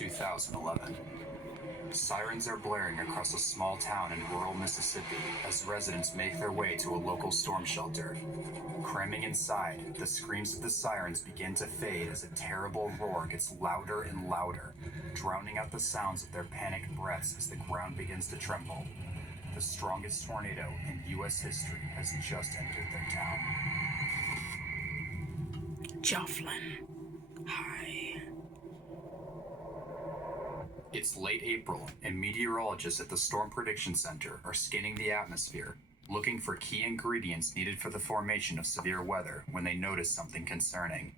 2011. Sirens are blaring across a small town in rural Mississippi as residents make their way to a local storm shelter. Cramming inside, the screams of the sirens begin to fade as a terrible roar gets louder and louder, drowning out the sounds of their panicked breaths as the ground begins to tremble. The strongest tornado in U.S. history has just entered their town. Jofflin. Hi. It's late April, and meteorologists at the Storm Prediction Center are scanning the atmosphere, looking for key ingredients needed for the formation of severe weather when they notice something concerning.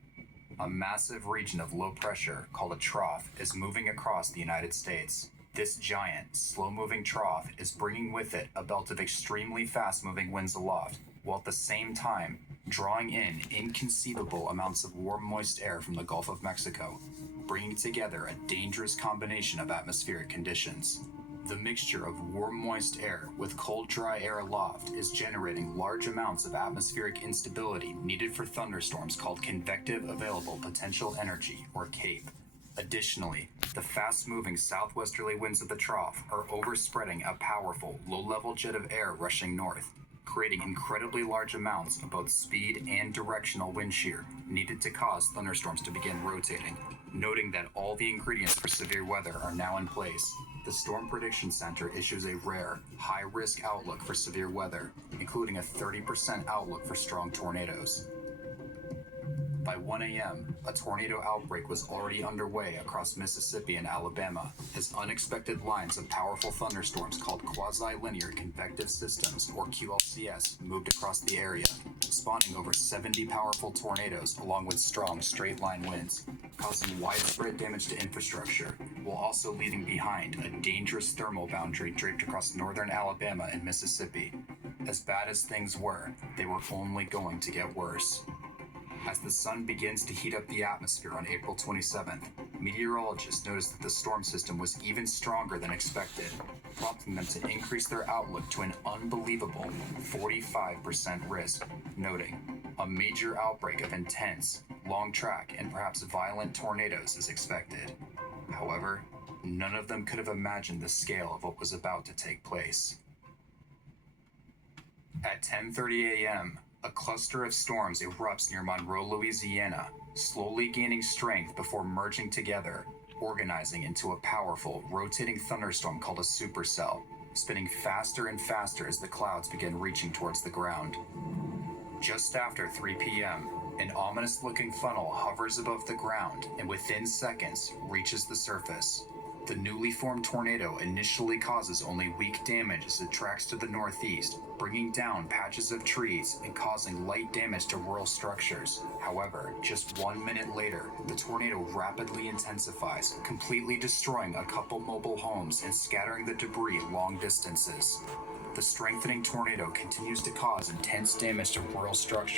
A massive region of low pressure, called a trough, is moving across the United States. This giant, slow-moving trough is bringing with it a belt of extremely fast-moving winds aloft, while at the same time drawing in inconceivable amounts of warm, moist air from the Gulf of Mexico, bringing together a dangerous combination of atmospheric conditions. The mixture of warm, moist air with cold, dry air aloft is generating large amounts of atmospheric instability needed for thunderstorms called convective available potential energy, or CAPE. Additionally, the fast-moving southwesterly winds of the trough are overspreading a powerful, low-level jet of air rushing north, creating incredibly large amounts of both speed and directional wind shear needed to cause thunderstorms to begin rotating. Noting that all the ingredients for severe weather are now in place, the Storm Prediction Center issues a rare, high-risk outlook for severe weather, including a 30% outlook for strong tornadoes. By 1 a.m., a tornado outbreak was already underway across Mississippi and Alabama as unexpected lines of powerful thunderstorms called quasi-linear convective systems, or QLCS, moved across the area, spawning over 70 powerful tornadoes along with strong straight-line winds, causing widespread damage to infrastructure, while also leaving behind a dangerous thermal boundary draped across northern Alabama and Mississippi. As bad as things were, they were only going to get worse. As the sun begins to heat up the atmosphere on April 27th, meteorologists noticed that the storm system was even stronger than expected, prompting them to increase their outlook to an unbelievable 45% risk, noting a major outbreak of intense, long-track, and perhaps violent tornadoes is expected. However, none of them could have imagined the scale of what was about to take place. At 10:30 a.m., a cluster of storms erupts near Monroe, Louisiana, slowly gaining strength before merging together, organizing into a powerful, rotating thunderstorm called a supercell, spinning faster and faster as the clouds begin reaching towards the ground. Just after 3 p.m., an ominous-looking funnel hovers above the ground and within seconds reaches the surface. The newly formed tornado initially causes only weak damage as it tracks to the northeast, bringing down patches of trees and causing light damage to rural structures. However, just 1 minute later, the tornado rapidly intensifies, completely destroying a couple mobile homes and scattering the debris long distances. The strengthening tornado continues to cause intense damage to rural structures